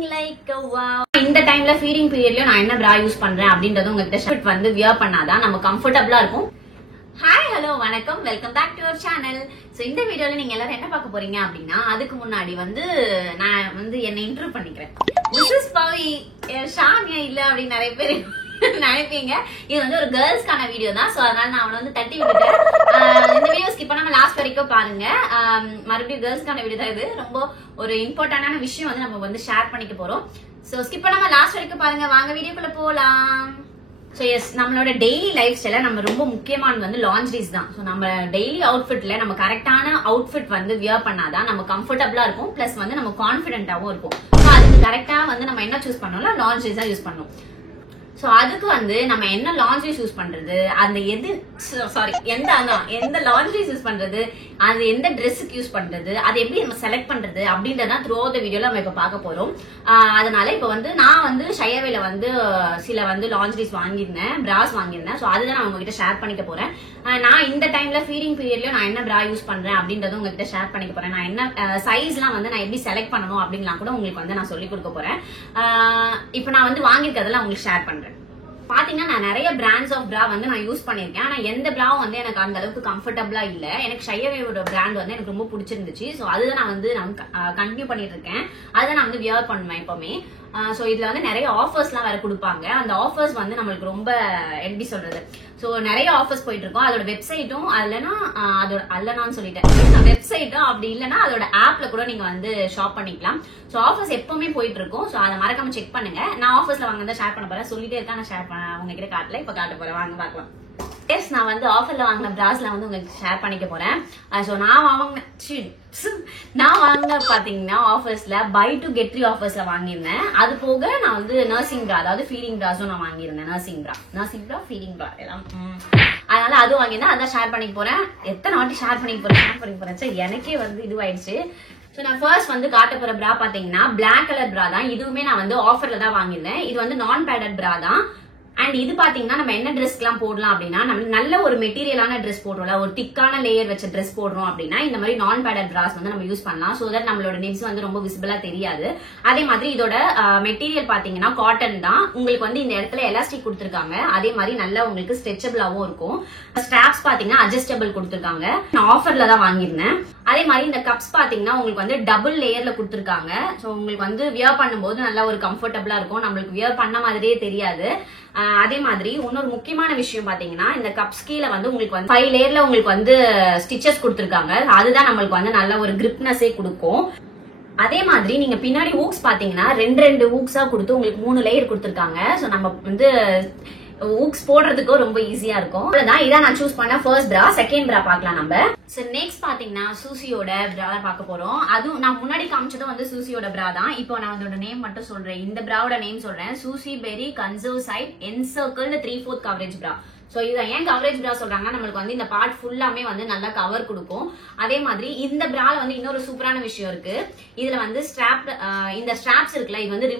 looking like a wow. இந்த டைம்ல feeding பீரியட்ல நான் என்ன bra யூஸ் பண்றேன் அப்படின்றது உங்ககிட்ட ஷர்ட் வந்து வியர் பண்ணாதான் நம்ம கம்ஃபர்ட்டபிளா இருக்கும். ஹாய் ஹலோ வணக்கம், welcome back to our channel. So இந்த வீடியோல நீங்க எல்லாரும் என்ன பார்க்க போறீங்க அப்படின்னா, அதுக்கு முன்னாடி வந்து நான் வந்து என்ன இன்ட்ரோட் பண்ணிக்கிறேன். திஸ் இஸ் பவி, ஷாமியா இல்ல அப்படின்னு நிறைய பேர் நினைப்பீங்க. இது வந்து ஒரு கேர்ள்ஸ்க்கான வீடியோ தான். சோ அதனால நான் அவனை வந்து தட்டி விட்டுட்டேன். இந்த வீடியோ ஸ்கிப் பண்ணாம லாஸ்ட் வரைக்கும் பாருங்க. மறுபடியும் கேர்ள்ஸ்க்கான வீடியோ தான் இது. ரொம்ப ஒரு இம்பார்ட்டன்டான விஷயம் வந்து நம்ம வந்து ஷேர் பண்ணிக்க போறோம். சோ ஸ்கிப் பண்ணாம லாஸ்ட் வரைக்கும் பாருங்க. வாங்க வீடியோக்குள்ள போலாம். சோ எஸ், நம்மளோட டெய்லி லைஃப் ஸ்டைல நம்ம ரொம்ப முக்கியமானது வந்து லாண்ட்ரிஸ் தான். சோ நம்ம டெய்லி அவுட்ஃபிட்ல நம்ம கரெக்டான அவுட்ஃபிட் வந்து வியர் பண்ணாதான் நம்ம கம்ஃபர்டபிளா இருக்கும், பிளஸ் வந்து நம்ம கான்பிடென்ட்டாவும் இருக்கும். சோ அதுக்கு கரெக்டா வந்து நம்ம என்ன சூஸ் பண்ணோம்னா லாண்ட்ரிஸ் தான் யூஸ் பண்ணணும். சோ அதுக்கு வந்து நம்ம என்ன லாண்ட்ரிஸ் யூஸ் பண்றது, அந்த எந்த லாண்ட்ரிஸ் யூஸ் பண்றது, அது எந்த ட்ரெஸ்ஸுக்கு யூஸ் பண்றது, அது எப்படி நம்ம செலக்ட் பண்றது அப்படின்றதான் த்ரூ அவுட் தி வீடியோல நம்ம இப்ப பார்க்க போறோம். அதனால இப்ப வந்து நான் வந்து ஷயவேல வந்து சில வந்து லாண்ட்ரிஸ் வாங்கியிருந்தேன், பிராஸ் வாங்கியிருந்தேன். சோ அதுதான் நான் உங்ககிட்ட ஷேர் பண்ணிக்க போறேன். நான் இந்த டைம்ல ஃபீடிங் பீரியட்ல நான் என்ன பிரா யூஸ் பண்றேன் அப்படின்றத உங்ககிட்ட ஷேர் பண்ணிக்க போறேன். நான் என்ன சைஸ்லாம் வந்து நான் எப்படி செலக்ட் பண்ணணும் அப்படின்லாம் கூட உங்களுக்கு வந்து நான் சொல்லி கொடுக்க போறேன். இப்ப நான் வந்து வாங்கியிருக்கிறதெல்லாம் உங்களுக்கு ஷேர் பண்றேன். பாத்தீங்கன்னா நான் நிறைய பிராண்ட்ஸ் ஆஃப் பிரா வந்து நான் யூஸ் பண்ணிருக்கேன். ஆனா எந்த பிராவும் வந்து எனக்கு அந்த அளவுக்கு கம்ஃபர்டபிளா இல்ல. எனக்கு ஷயவேவோட பிராண்ட் வந்து எனக்கு ரொம்ப பிடிச்சிருந்துச்சு. சோ அதுதான் நான் வந்து கண்டினியூ பண்ணிட்டு இருக்கேன். அதை நான் வந்து வியர் பண்ணுவேன் எப்பவுமே. சோ இதுல வந்து நிறைய ஆஃபர்ஸ் எல்லாம் வேற கொடுப்பாங்க. அந்த ஆஃபர்ஸ் வந்து நம்மளுக்கு ரொம்ப எப்படி சொல்றது, சோ நிறைய ஆஃபர்ஸ் போயிட்டு இருக்கும். அதோட வெப்சைட்டும் அல்லனான்னு சொல்லிட்டேன், வெப்சைட்டும் அப்படி இல்லைன்னா அதோட ஆப்ல கூட நீங்க வந்து ஷாப் பண்ணிக்கலாம். சோ ஆஃபர்ஸ் எப்பவுமே போயிட்டு இருக்கும். சோ அதை மறக்காம செக் பண்ணுங்க. நான் ஆஃபர்ஸ்ல வாங்க ஷேர் பண்ண போறேன், சொல்லிட்டே இருக்கேன். நான் ஷேர் பண்ண உங்ககிட்ட காட்டல, இப்ப காட்ட போறேன், வாங்க பாக்கலாம். நான் வந்து ஆஃபர்ல வாங்கின பிராஸ்ல வந்து உங்களுக்கு ஷேர் பண்ணிக்க போறேன். சோ நான் வாங்கின பாத்தீங்கன்னா ஆஃபர்ஸ்ல பை டு கெட் 3 ஆஃபர்ஸ்ல வாங்கியிருந்தேன். அது போக நான் வந்து நர்சிங் பிரா, அதாவது ஃபீடிங் பிராஸும் நான் வாங்கியிருந்தேன். நர்சிங் பிரா ஃபீடிங் பிரா எல்லாம், அதனால அதுவும் வாங்கியிருந்தேன். அதான் ஷேர் பண்ணிக்க போறேன். எத்தனை வாட்டி ஷேர் பண்ணிக்க போறேன் எனக்கே வந்து இதுவாயிடுச்சு. சோ நான் ஃபர்ஸ்ட் வந்து காட்ட போற பிரா பாத்தீங்கன்னா பிளாக் கலர் பிரா தான். இதுவுமே நான் வந்து ஆஃபர்ல தான் வாங்கியிருந்தேன். இது வந்து நான் பேடட் பிரா தான். அண்ட் இது பாத்தீங்கன்னா நம்ம என்ன ட்ரெஸ் எல்லாம் போடலாம் அப்படின்னா, நம்ம நல்ல ஒரு மெட்டீரியலான ட்ரெஸ் போடுறோம்ல, ஒரு திக்கான லேயர் வச்ச ட்ரெஸ் போடுறோம் அப்படின்னா இந்த மாதிரி நான் பேடட் பிராஸ் வந்து நம்ம யூஸ் பண்ணலாம். சோ தட் நம்மளோட நெக்ஸ் வந்து ரொம்ப விசிபிளா தெரியாது. அதே மாதிரி இதோட மெட்டீரியல் பாத்தீங்கன்னா காட்டன் தான். உங்களுக்கு வந்து இந்த இடத்துல எலாஸ்டிக் கொடுத்துருக்காங்க. அதே மாதிரி நல்லா உங்களுக்கு ஸ்ட்ரெச்சபிளாவும் இருக்கும். ஸ்ட்ராப்ஸ் பாத்தீங்கன்னா அட்ஜஸ்டபிள் கொடுத்துருக்காங்க. நான் ஆஃபர்ல தான் வாங்கியிருந்தேன். அதே மாதிரி இந்த கப்ஸ் பாத்தீங்கன்னா உங்களுக்கு வந்து டபுள் லேயர்ல கொடுத்துருக்காங்க. சோ உங்களுக்கு வந்து வியர் பண்ணும்போது நல்லா ஒரு கம்ஃபர்டபிளா இருக்கும், நம்மளுக்கு வியர் பண்ண மாதிரியே தெரியாது. அதே மாதிரி இன்னொரு முக்கியமான விஷயம் பாத்தீங்கன்னா, இந்த கப்ஸ் கீழ வந்து உங்களுக்கு வந்து 5 லேயர்ல உங்களுக்கு வந்து ஸ்டிச்சஸ் கொடுத்துருக்காங்க. அதுதான் நம்மளுக்கு வந்து நல்ல ஒரு கிரிப்னஸே கொடுக்கும். அதே மாதிரி நீங்க பின்னாடி ஊக்ஸ் பாத்தீங்கன்னா 2 ஊக்ஸா கொடுத்து உங்களுக்கு 3 லேயர் கொடுத்துருக்காங்க. சோ நம்ம வந்து ஊக்ஸ் போடுறதுக்கும் ரொம்ப ஈஸியா இருக்கும். அவ்வளவுதான், இதான் நான் சூஸ் பண்ண ஃபர்ஸ்ட் பிரா. செகண்ட் பிரா பார்க்கலாம் நம்ம. சோ நெக்ஸ்ட் பாத்தீங்கன்னா சூசியோட பிரா பார்க்க போறோம். அதுவும் நான் முன்னாடி காமிச்சதும் வந்து சூசியோட பிரா தான். இப்போ நான் அதோட நேம் மட்டும் சொல்றேன். இந்த பிராவோட நேம் சொல்றேன், சூசி பெரி கன்சர்வ் சைட் என்சர்க்கிள் 3/4 கவரேஜ் பிரா. சோ இதை ஏன் கவரேஜ் பிரா சொல்றாங்கன்னா, நம்மளுக்கு வந்து இந்த பார்ட் ஃபுல்லாமே வந்து நல்லா கவர் கொடுக்கும். அதே மாதிரி இந்த பிரால வந்து இன்னொரு சூப்பரான விஷயம் இருக்கு. இதுல வந்து இந்த ஸ்ட்ராப்ஸ் இருக்குல்ல, இது வந்து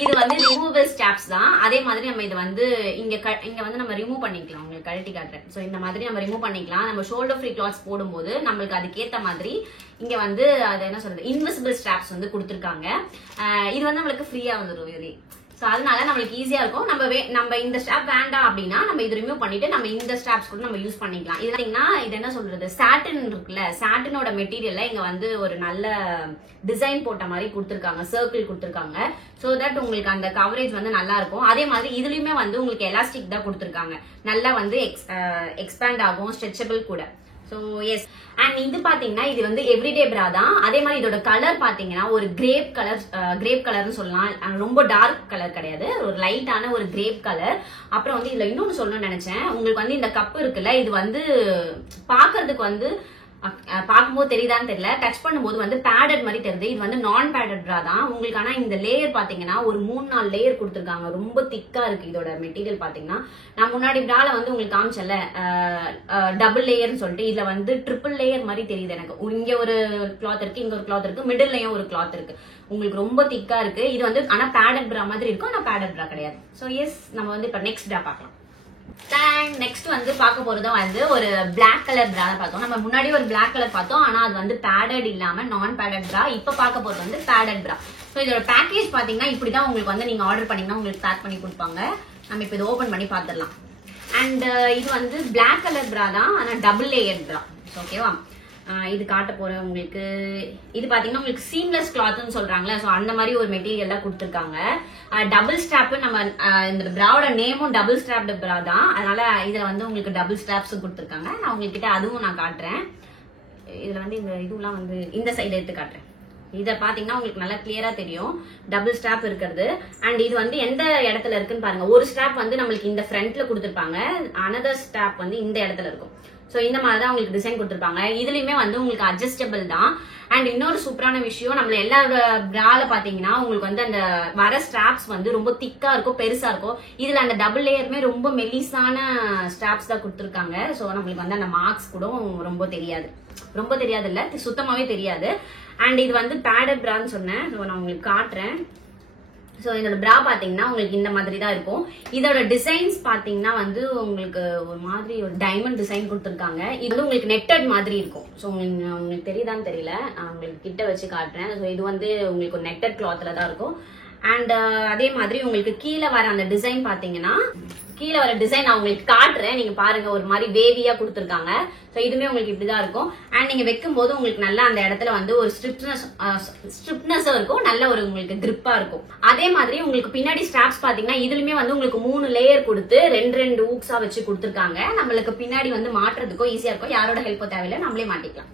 இது வந்து ரிமூவபிள் ஸ்ட்ராப்ஸ் தான். அதே மாதிரி நம்ம இது வந்து இங்க வந்து நம்ம ரிமூவ் பண்ணிக்கலாம். உங்களுக்கு கழட்டி காட்டுறேன். சோ இந்த மாதிரி நம்ம ரிமூவ் பண்ணிக்கலாம். நம்ம ஷோல்டர் ஃப்ரீ கிளாத்ஸ் போடும்போது நம்மளுக்கு அதுக்கேத்த மாதிரி இங்க வந்து அது என்ன சொல்றது, இன்விசிபிள் ஸ்ட்ராப்ஸ் வந்து கொடுத்துருக்காங்க. இது வந்து நம்மளுக்கு ஃப்ரீயா வந்துடும் இது. சோ அதனால நம்மளுக்கு ஈஸியா இருக்கும். நம்ம இந்த ஸ்ட்ராப் வேண்டாம் அப்படின்னா நம்ம இது ரிமூவ் பண்ணிட்டு நம்ம இந்த ஸ்ட்ராப்ஸ் கூட நம்ம யூஸ் பண்ணிக்கலாம். இது பாத்தீங்கன்னா இது என்ன சொல்றது, சாட்டின் இருக்குல்ல, சாட்டினோட மெட்டீரியல்ல இங்க வந்து ஒரு நல்ல டிசைன் போட்ட மாதிரி கொடுத்துருக்காங்க, சர்க்கிள் கொடுத்துருக்காங்க. சோ தட் உங்களுக்கு அந்த கவரேஜ் வந்து நல்லா இருக்கும். அதே மாதிரி இதுலயுமே வந்து உங்களுக்கு எலாஸ்டிக் தான் கொடுத்துருக்காங்க. நல்லா வந்து எக்ஸ்பேண்ட் ஆகும், ஸ்ட்ரெச்சபிள் கூட. சோ எஸ், அண்ட் இது பாத்தீங்கன்னா இது வந்து எவ்ரிடே பிரா தான். அதே மாதிரி இதோட கலர் பாத்தீங்கன்னா ஒரு கிரேப் கலர்னு சொல்லலாம். ரொம்ப டார்க் கலர் கிடையாது, ஒரு லைட்டான ஒரு கிரேப் கலர். அப்புறம் வந்து இதுல இன்னொன்னு சொல்லணும்னு நினைச்சேன். உங்களுக்கு வந்து இந்த கப் இருக்குல்ல, இது வந்து பாக்குறதுக்கு வந்து பார்க்கும்போது தெரியுதான்னு தெரியல, டச் பண்ணும்போது வந்து பேடட் மாதிரி தெரியுது. இது வந்து நான் பேடட் பிரா தான் உங்களுக்கு. ஆனா இந்த லேயர் பாத்தீங்கன்னா ஒரு 3-4 லேயர் கொடுத்துருக்காங்க. ரொம்ப திக்கா இருக்கு இதோட மெட்டீரியல் பாத்தீங்கன்னா. நான் முன்னாடி பிரால வந்து உங்களுக்கு காமிச்சல டபுள் லேயர்னு சொல்லிட்டு, இதுல வந்து ட்ரிபிள் லேயர் மாதிரி தெரியுது எனக்கு. இங்க ஒரு கிளாத் இருக்கு, இங்க ஒரு கிளாத் இருக்கு, மிடில்லையும் ஒரு கிளாத் இருக்கு. உங்களுக்கு ரொம்ப திக்கா இருக்கு இது வந்து. ஆனா பேடட் பிரா மாதிரி இருக்கும், ஆனா பேடட் பிரா கிடையாது. சோ எஸ், நம்ம வந்து இப்ப நெக்ஸ்ட் பிரா பார்க்கலாம். நெக்ஸ்ட் வந்து பார்க்க போறதும் வந்து ஒரு பிளாக் கலர் பிரா பார்த்தோம். நம்ம முன்னாடி ஒரு பிளாக் கலர் பார்த்தோம், ஆனா அது வந்து பேடட் இல்லாம நான் பேடட் பிரா. இப்ப பார்க்க போறது வந்து பேடட் பிரா. ஸோ இதோட பேக்கேஜ் பாத்தீங்கன்னா இப்படிதான் உங்களுக்கு வந்து நீங்க ஆர்டர் பண்ணீங்கன்னா உங்களுக்கு பேக் பண்ணி கொடுப்பாங்க. நம்ம இப்ப இதை ஓபன் பண்ணி பாத்துடலாம். அண்ட் இது வந்து பிளாக் கலர் பிரா தான், ஆனா டபுள் லேயர் பிரா. ஓகேவா, இது காட்ட போறேன் உங்களுக்கு. இது பாத்தீங்கன்னா உங்களுக்கு சீம்லெஸ் கிளாத்னு சொல்றாங்களே, சோ அந்த மாதிரி ஒரு மெட்டீரியல் தான் கொடுத்துருக்காங்க. டபுள் ஸ்ட்ராப், நம்ம இந்த பிராவோட நேமும் டபுள் ஸ்ட்ராப்டு பிரா தான், அதனால இதுல வந்து உங்களுக்கு டபுள் ஸ்ட்ராப்ஸ் கொடுத்துருக்காங்க. நான் உங்ககிட்ட அதுவும் நான் காட்டுறேன். இதுல வந்து இந்த இதுலாம் வந்து இந்த சைடு எடுத்து காட்டுறேன். இதை பாத்தீங்கன்னா உங்களுக்கு நல்லா கிளியரா தெரியும் டபுள் ஸ்ட்ராப் இருக்கிறது. அண்ட் இது வந்து எந்த இடத்துல இருக்குன்னு பாருங்க. ஒரு ஸ்ட்ராப் வந்து நம்மளுக்கு இந்த ஃப்ரண்ட்ல கொடுத்துருப்பாங்க, அனதர் ஸ்ட்ராப் வந்து இந்த இடத்துல இருக்கும். சோ இந்த மாதிரி தான் உங்களுக்கு டிசைன் கொடுத்துருப்பாங்க. இதுலயுமே வந்து உங்களுக்கு அட்ஜஸ்டபிள் தான். அண்ட் இன்னொரு சூப்பரான விஷயம், நம்மள எல்லாரோட பிரால பாத்தீங்கன்னா உங்களுக்கு வந்து அந்த வர ஸ்ட்ராப்ஸ் வந்து ரொம்ப திக்கா இருக்கும், பெருசா இருக்கும். இதுல அந்த டபுள் லேயருமே ரொம்ப மெலிசான ஸ்ட்ராப்ஸ் தான் கொடுத்துருக்காங்க. சோ நம்மளுக்கு வந்து அந்த மார்க்ஸ் கூட ரொம்ப தெரியாது, இல்ல சுத்தமாவே தெரியாது. அண்ட் இது வந்து பேடட் பிரான்னு சொன்னேன். ஸோ நான் உங்களுக்கு காட்டுறேன். ஸோ இதோட பிரா பாத்தீங்கன்னா உங்களுக்கு இந்த மாதிரி தான் இருக்கும். இதோட டிசைன்ஸ் பாத்தீங்கன்னா வந்து உங்களுக்கு ஒரு மாதிரி ஒரு டைமண்ட் டிசைன் கொடுத்துருக்காங்க. இது வந்து உங்களுக்கு நெட்டட் மாதிரி இருக்கும். ஸோ உங்களுக்கு தெரியுதான்னு தெரியல, நான் உங்களுக்கு கிட்ட வச்சு காட்டுறேன். ஸோ இது வந்து உங்களுக்கு ஒரு நெட்டட் கிளாத்ல தான் இருக்கும். அண்ட் அதே மாதிரி உங்களுக்கு கீழே வர அந்த டிசைன் பாத்தீங்கன்னா, கீழே வர டிசைன் நான் உங்களுக்கு காட்டுறேன், நீங்க பாருங்க. ஒரு மாதிரி வேவியா கொடுத்துருக்காங்க. ஸோ இதுமே உங்களுக்கு இப்படிதான் இருக்கும். அண்ட் நீங்க வைக்கும் போது உங்களுக்கு நல்லா அந்த இடத்துல வந்து ஒரு ஸ்ட்ரிப்னஸ் இருக்கும், நல்ல ஒரு உங்களுக்கு கிரிப்பா இருக்கும். அதே மாதிரி உங்களுக்கு பின்னாடி ஸ்ட்ராப்ஸ் பாத்தீங்கன்னா இதுலயுமே வந்து உங்களுக்கு 3 லேயர் கொடுத்து 2 ஊக்ஸா வச்சு கொடுத்துருக்காங்க. நம்மளுக்கு பின்னாடி வந்து மாட்டுறதுக்கும் ஈஸியா இருக்கும், யாரோட ஹெல்ப்போ தேவையில்லை, நம்மளே மாட்டிக்கலாம்.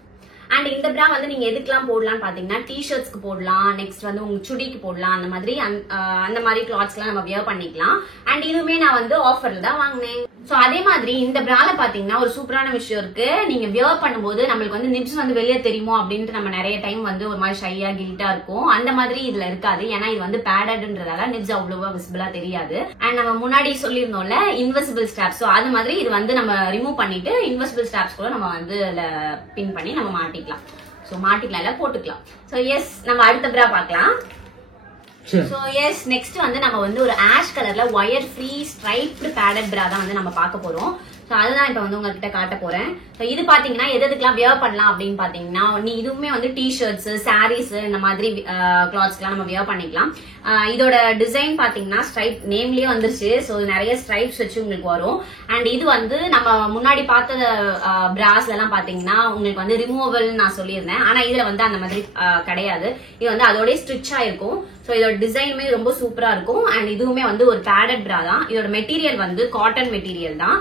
அண்ட் இந்த பிரா வந்து நீங்க எதுக்கெல்லாம் போடலாம்னு பாத்தீங்கன்னா டிஷர்ட்ஸ்க்கு போடலாம், நெக்ஸ்ட் வந்து உங்க சுடிக்கு போடலாம், அந்த மாதிரி கிளாத்ஸ் எல்லாம் நம்ம வியர் பண்ணிக்கலாம். அண்ட் இதுவுமே நான் வந்து ஆஃபர்ல தான் வாங்கினேன். சோ அதே மாதிரி இந்த பிரால பாத்தீங்கன்னா ஒரு சூப்பரான விஷயம் இருக்கு. நீங்க வியர் பண்ணும்போது நம்மளுக்கு வந்து நிப்ஸ் வந்து வெளியே தெரியுமோ அப்படின்ட்டு நம்ம நிறைய டைம் வந்து ஒரு மாதிரி ஷையா கில்ட்டா இருக்கும். அந்த மாதிரி இதுல இருக்காது, ஏன்னா இது வந்து பேடட்ன்றதால நிப்ஸ் அவ்வளவா விசிபிளா தெரியாது. அண்ட் நம்ம முன்னாடி சொல்லியிருந்தோம்ல இன்விசிபிள் ஸ்ட்ராப்ஸ், ஸோ அது மாதிரி இது வந்து நம்ம ரிமூவ் பண்ணிட்டு இன்விசிபிள் ஸ்ட்ராப்ஸ் கூட நம்ம வந்து பின் பண்ணி நம்ம மாட்டிக்கலாம். சோ மாட்டிக்கலாம், இல்ல போட்டுக்கலாம். சோ எஸ், நம்ம அடுத்த பிரா பார்க்கலாம். சோ எஸ், நெக்ஸ்ட் வந்து நம்ம வந்து ஒரு ஆஷ் கலர்ல ஒயர் ஃப்ரீ ஸ்ட்ரைப்டு பேடட் பிரா தான் வந்து நம்ம பார்க்க போறோம். சோ அதுதான் இப்ப வந்து உங்ககிட்ட காட்ட போறேன். சோ இது பாத்தீங்கன்னா எதுக்கெல்லாம் வியர் பண்ணலாம் அப்படின்னு பாத்தீங்கன்னா, இதுவுமே வந்து டிஷர்ட்ஸ், சாரீஸ், இந்த மாதிரி கிளாத்ஸ்லாம் நம்ம வியர் பண்ணிக்கலாம். இதோட டிசைன் பாத்தீங்கன்னா ஸ்ட்ரைப் நேம்லயே வந்துருச்சு. சோ நிறைய ஸ்ட்ரைப்ஸ் வச்சு உங்களுக்கு வரும். அண்ட் இது வந்து நம்ம முன்னாடி பார்த்த பிராஸ்ல எல்லாம் பாத்தீங்கன்னா உங்களுக்கு வந்து ரிமூவபிள் நான் சொல்லியிருந்தேன், ஆனா இதுல வந்து அந்த மாதிரி கிடையாது. இது வந்து அதோட ஸ்ட்ரிச் ஆயிருக்கும். சோ இதோட டிசைனுமே ரொம்ப சூப்பரா இருக்கும். அண்ட் இதுவுமே வந்து ஒரு பேடட் பிரா தான். இதோட மெட்டீரியல் வந்து காட்டன் மெட்டீரியல் தான்.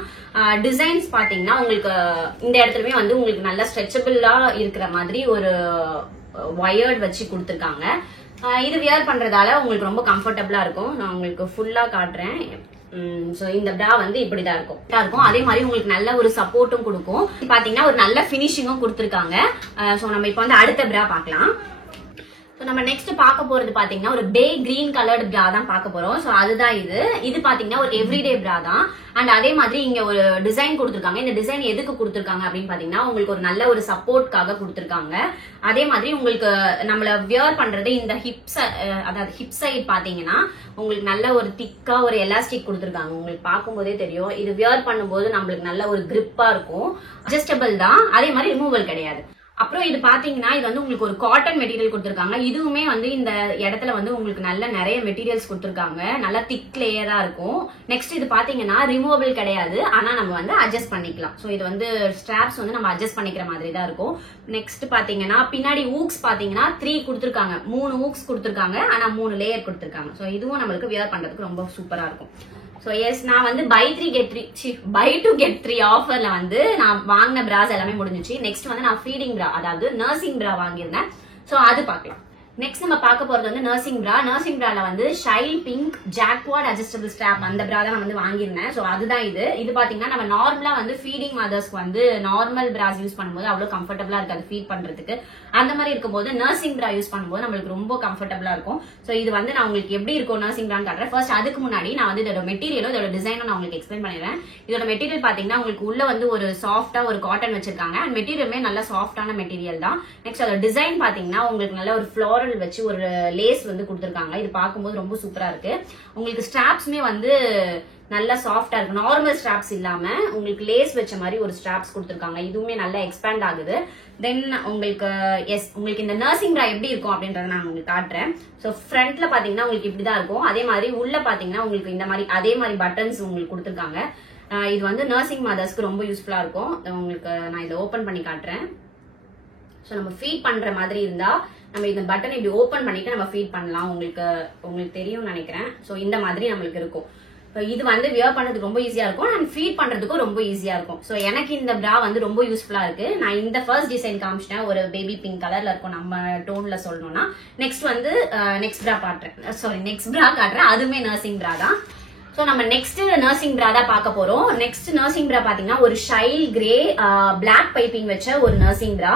டிசைன்ஸ் பாத்தீங்கன்னா உங்களுக்கு இந்த இடத்துலயுமே வந்து உங்களுக்கு நல்ல ஸ்ட்ரெச்சபிளா இருக்கிற மாதிரி ஒரு ஒயர்ட் வச்சு கொடுத்துருக்காங்க. இது வியர் பண்றதால உங்களுக்கு ரொம்ப கம்ஃபர்டபுளா இருக்கும். நான் உங்களுக்கு ஃபுல்லா காட்டுறேன். சோ இந்த பிரா வந்து இப்படிதான் இருக்கும். அதே மாதிரி உங்களுக்கு நல்ல ஒரு சப்போர்ட்டும் கொடுக்கும். பாத்தீங்கன்னா ஒரு நல்ல பினிஷிங்கும் கொடுத்துருக்காங்க. சோ நம்ம இப்ப வந்து அடுத்த பிரா பார்க்கலாம். நம்ம நெக்ஸ்ட் பார்க்க போறது பாத்தீங்கன்னா ஒரு பே கிரீன் கலர்டு பிரா தான் பார்க்க போறோம். சோ அதுதான் இது பாத்தீங்கன்னா ஒரு எவ்ரிடே பிரா தான். அண்ட் அதே மாதிரி இங்க ஒரு டிசைன் கொடுத்துருக்காங்க. இந்த டிசைன் எதுக்கு கொடுத்துருக்காங்க அப்படின்னு பாத்தீங்கன்னா உங்களுக்கு ஒரு நல்ல ஒரு சப்போர்ட்காக கொடுத்துருக்காங்க. அதே மாதிரி உங்களுக்கு நம்மள வியர் பண்றது இந்த அதாவது ஹிப் சைட் பாத்தீங்கன்னா உங்களுக்கு நல்ல ஒரு திக்கா ஒரு எலாஸ்டிக் கொடுத்துருக்காங்க. உங்களுக்கு பார்க்கும்போதே தெரியும், இது வியர் பண்ணும்போது நம்மளுக்கு நல்ல ஒரு கிரிப்பா இருக்கும். அட்ஜஸ்டபிள் தான், அதே மாதிரி ரிமூவல் கிடையாது. அப்புறம் இது பாத்தீங்கன்னா இது வந்து உங்களுக்கு ஒரு காட்டன் மெட்டீரியல் கொடுத்துருக்காங்க. இதுவுமே வந்து இந்த இடத்துல வந்து உங்களுக்கு நல்ல நிறைய மெட்டீரியல்ஸ் கொடுத்துருக்காங்க, நல்லா திக் லேயரா இருக்கும். நெக்ஸ்ட் இது பாத்தீங்கன்னா ரிமூவபிள் கிடையாது, ஆனா நம்ம வந்து அட்ஜஸ்ட் பண்ணிக்கலாம். சோ இது வந்து ஸ்ட்ராப்ஸ் வந்து நம்ம அட்ஜஸ்ட் பண்ணிக்கிற மாதிரி தான் இருக்கும். நெக்ஸ்ட் பாத்தீங்கன்னா பின்னாடி ஊக்ஸ் பாத்தீங்கன்னா 3 கொடுத்துருக்காங்க, 3 ஊக்ஸ் கொடுத்துருக்காங்க, ஆனா 3 லேயர் கொடுத்துருக்காங்க. சோ இதுவும் நம்மளுக்கு வியர் பண்றதுக்கு ரொம்ப சூப்பரா இருக்கும். சோ எஸ், நான் வந்து buy 2 get 3 ஆஃபர்ல வந்து நான் வாங்கின பிராஸ் எல்லாமே முடிஞ்சிச்சு. நெக்ஸ்ட் வந்து நான் ஃபீடிங் பிரா, அதாவது நர்சிங் பிரா வாங்கியிருந்தேன். சோ அது பார்க்கலாம். நெக்ஸ்ட் நம்ம பார்க்க போறது வந்து நர்சிங் பிரா. நர்சிங் பிரால வந்து Shail pink jacquard adjustable strap அந்த பிரா தான் நான் வந்து வாங்கியிருந்தேன். சோ அதுதான் இது பாத்தீங்கன்னா நம்ம நார்மலா வந்து ஃபீடிங் மதர்ஸ்க்கு வந்து நார்மல் பிராஸ் யூஸ் பண்ணும்போது அவ்வளவு கம்ஃபர்டபுளா இருக்காது ஃபீட் பண்றதுக்கு. அந்த மாதிரி இருக்கும்போது நர்சிங் பிரா யூஸ் பண்ணும்போது நம்மளுக்கு ரொம்ப கம்ஃபர்டபுளா இருக்கும். சோ இது வந்து நான் உங்களுக்கு எப்படி இருக்கும் நர்சிங் பிரான்னு காட்டுறேன். ஃபர்ஸ்ட் அதுக்கு முன்னாடி நான் வந்து இதோட மெட்டீரியலும் இதோட டிசைனும் நான் உங்களுக்கு எக்ஸ்பிளைன் பண்ணிடுறேன். இதோட மெட்டீரியல் பாத்தீங்கன்னா உங்களுக்கு உள்ள வந்து ஒரு சாஃப்டா ஒரு காட்டன் வச்சிருக்காங்க. அண்ட் மெட்டீரியலுமே நல்ல சாஃப்டான மெட்டீரியல் தான். நெக்ஸ்ட் அதோட டிசைன் பாத்தீங்கன்னா உங்களுக்கு நல்ல ஒரு ஃபிளாரல் பேனல் வச்சு ஒரு லேஸ் வந்து கொடுத்துருக்காங்க. இது பார்க்கும்போது ரொம்ப சூப்பரா இருக்கு. உங்களுக்கு ஸ்ட்ராப்ஸ்மே வந்து நல்லா சாஃப்டா இருக்கு. நார்மல் ஸ்ட்ராப்ஸ் இல்லாம உங்களுக்கு லேஸ் வச்ச மாதிரி ஒரு ஸ்ட்ராப்ஸ் கொடுத்துருக்காங்க. இதுவுமே நல்லா எக்ஸ்பேண்ட் ஆகுது. தென் உங்களுக்கு இந்த நர்சிங் பிரா எப்படி இருக்கும் அப்படின்றத நான் உங்களுக்கு காட்டுறேன். ஸோ ஃப்ரண்ட்ல பாத்தீங்கன்னா உங்களுக்கு இப்படிதான் இருக்கும். அதே மாதிரி உள்ள பாத்தீங்கன்னா உங்களுக்கு இந்த மாதிரி அதே மாதிரி பட்டன்ஸ் உங்களுக்கு கொடுத்துருக்காங்க. இது வந்து நர்சிங் மதர்ஸ்க்கு ரொம்ப யூஸ்ஃபுல்லா இருக்கும். உங்களுக்கு நான் இதை ஓபன் பண்ணி காட்டுறேன். ஸோ நம்ம ஃபீட் பண்ற மாதிரி இருந்தா நம்ம இந்த பட்டன் இப்படி ஓபன் பண்ணிட்டு நம்ம ஃபீட் பண்ணலாம். உங்களுக்கு தெரியும்னு நினைக்கிறேன். ஸோ இந்த மாதிரி நம்மளுக்கு இருக்கும். இது வந்து வியர் பண்றதுக்கு ரொம்ப ஈஸியா இருக்கும் அண்ட் ஃபீட் பண்றதுக்கும் ரொம்ப ஈஸியா இருக்கும். ஸோ எனக்கு இந்த பிரா வந்து ரொம்ப யூஸ்ஃபுல்லா இருக்கு. நான் இந்த ஃபர்ஸ்ட் டிசைன் காமிச்சிட்டேன், ஒரு பேபி பிங்க் கலர்ல இருக்கும் நம்ம டோன்ல சொல்லணும்னா. நெக்ஸ்ட் வந்து நெக்ஸ்ட் பிரா காட்டுறேன். அதுவுமே நர்சிங் பிரா தான். ஸோ நம்ம நெக்ஸ்ட் நர்சிங் பிரா தான் பார்க்க போறோம். நெக்ஸ்ட் நர்சிங் பிரா பாத்தீங்கன்னா ஒரு ஷைல் கிரே பிளாக் பைப்பிங் வச்ச ஒரு நர்சிங் பிரா.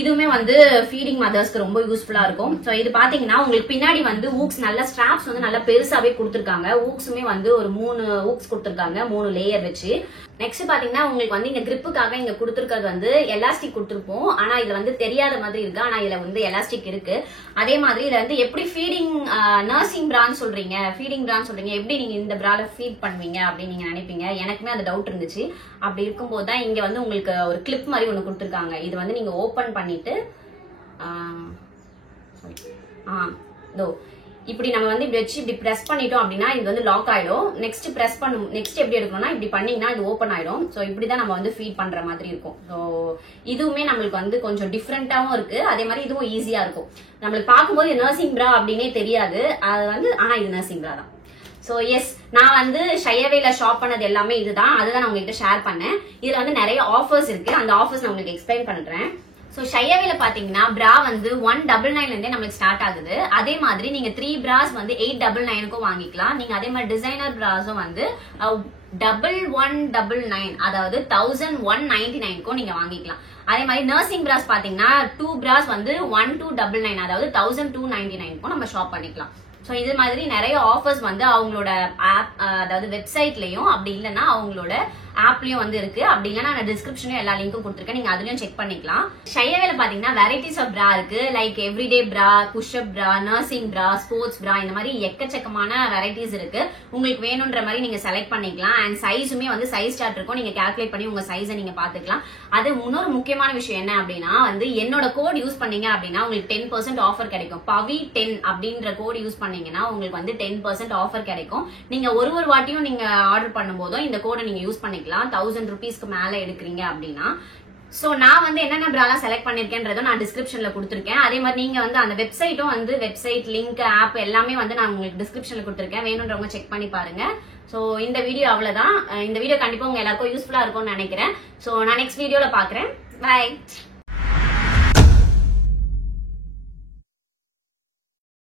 இதுவுமே வந்து ஃபீடிங் மதர்ஸ்க்கு ரொம்ப யூஸ்ஃபுல்லா இருக்கும். ஸோ இது பாத்தீங்கன்னா உங்களுக்கு பின்னாடி வந்து ஊக்ஸ் நல்ல ஸ்ட்ராப்ஸ் வந்து நல்லா பெருசாவே கொடுத்துருக்காங்க. ஊக்ஸுமே வந்து ஒரு 3 ஊக்ஸ் கொடுத்துருக்காங்க, 3 லேயர் வச்சு. நெக்ஸ்ட் பாத்தீங்கன்னா உங்களுக்கு வந்து இங்க கிரிப்புக்காக இங்க கொடுத்துருக்கிறது வந்து எலாஸ்டிக் கொடுத்துருப்போம். ஆனா இதுல வந்து தெரியாத மாதிரி இருக்கு. ஆனா இதுல வந்து எலாஸ்டிக் இருக்கு. அதே மாதிரி இதுல வந்து எப்படி ஃபீடிங் நர்சிங் பிரான்னு சொல்றீங்க, எப்படி நீங்க இந்த பிரால ஃபீட் பண்ணுவீங்க அப்படின்னு நீங்க நினைப்பீங்க. எனக்குமே அந்த டவுட் இருந்துச்சு. அப்படி இருக்கும்போது தான் இங்க வந்து உங்களுக்கு ஒரு கிளிப் மாதிரி ஒண்ணு கொடுத்துருக்காங்க. இது வந்து நீங்க ஓபன் பண்ணிட்டு இப்படி நம்ம வந்து இப்படி வச்சு இப்படி பிரஸ் பண்ணிட்டோம் அப்படின்னா இது வந்து லாக் ஆயிடும். நெக்ஸ்ட் எப்படி எடுக்கணும்னா இப்படி பண்ணீங்கன்னா இது ஓப்பன் ஆயிடும். ஸோ இப்படிதான் நம்ம வந்து ஃபீட் பண்ற மாதிரி இருக்கும். ஸோ இதுவுமே நம்மளுக்கு வந்து கொஞ்சம் டிஃப்ரெண்டாவும் இருக்கு. அதே மாதிரி இதுவும் ஈஸியா இருக்கும். நம்மளுக்கு பார்க்கும்போது நர்சிங் பிரா அப்படின்னே தெரியாது. அது வந்து ஆனா இது நர்சிங் பிரா தான். ஸோ எஸ், நான் வந்து ஷையவேல ஷாப் பண்ணது எல்லாமே அதுதான் நான் உங்ககிட்ட ஷேர் பண்ணேன். இதுல வந்து நிறைய ஆஃபர்ஸ் இருக்கு. அந்த ஆஃபர்ஸ் நான் உங்களுக்கு எக்ஸ்பிளைன் பண்றேன். ஸோ ஷையவேல பாத்தீங்கன்னா பிரா வந்து 199 இருந்தே நம்மளுக்கு ஸ்டார்ட் ஆகுது. அதே மாதிரி நீங்க 3 பிராஸ் வந்து 899க்கும் வாங்கிக்கலாம். நீங்க அதே மாதிரி டிசைனர் பிராஸும் வந்து 1199 அதாவது 1199க்கும் நீங்க வாங்கிக்கலாம். அதே மாதிரி நர்சிங் பிராஸ் பாத்தீங்கன்னா 2 பிராஸ் வந்து 1299 அதாவது 1299க்கும் நம்ம ஷாப் பண்ணிக்கலாம். ஸோ இது மாதிரி நிறைய ஆஃபர்ஸ் வந்து அவங்களோட ஆப் அதாவது வெப்சைட்லயும் அப்படி இல்லைன்னா அவங்களோட ஆப்லயும் வந்து இருக்கு. அப்படி இல்லைன்னா நான் டிஸ்கிரிப்ஷன்லயும் எல்லா லிங்க்கும் கொடுத்துருக்கேன், நீங்க அதுலயும் செக் பண்ணிக்கலாம். ஷையவேல பாத்தீங்கன்னா வெரைட்டிஸ் ஆஃப் பிரா இருக்கு. லைக் எவ்ரிடே பிரா, புஷ்அப் பிரா, நர்சிங் பிரா, ஸ்போர்ட்ஸ் பிரா, இந்த மாதிரி எக்கச்சக்கமான வெரைட்டிஸ் இருக்கு. உங்களுக்கு வேணும்ன்ற மாதிரி நீங்க செலக்ட் பண்ணிக்கலாம். அண்ட் சைஸுமே வந்து சைஸ் சார்ட் இருக்கும். நீங்க கால்குலேட் பண்ணி உங்க சைஸை நீங்க பாத்துக்கலாம். அது இன்னொரு முக்கியமான விஷயம் என்ன அப்படின்னா வந்து என்னோட கோட் யூஸ் பண்ணீங்க அப்படின்னா உங்களுக்கு 10% ஆஃபர் கிடைக்கும். PAVI10 அப்படின்ற கோட் யூஸ் பண்ணீங்கன்னா உங்களுக்கு வந்து 10% ஆஃபர் கிடைக்கும். நீங்க ஒரு வாட்டியும் நீங்க ஆர்டர் பண்ணும் போதும் இந்த கோடை நீங்க யூஸ் பண்ணிக்கலாம். 1000 rupeesக்கு மேல எடுக்கிறீங்க அப்படின்னா. சோ நான் வந்து என்னென்ன பிராலாம் செலக்ட் பண்ணிருக்கேன்றதும் நான் டிஸ்கிரிப்ஷன்ல கொடுத்துருக்கேன். அதே மாதிரி நீங்க வந்து அந்த வெப்சைட்டும் வந்து வெப்சைட் லிங்க் ஆப் எல்லாமே வந்து நான் உங்களுக்கு டிஸ்கிரிப்ஷன்ல கொடுத்துருக்கேன். வேணும்ன்றவங்க செக் பண்ணி பாருங்க. சோ இந்த வீடியோ அவ்வளவுதான். இந்த வீடியோ கண்டிப்பா உங்க எல்லாருக்கும் யூஸ்ஃபுல்லா இருக்கும்னு நினைக்கிறேன். சோ நான் நெக்ஸ்ட் வீடியோல பாக்குறேன். பை.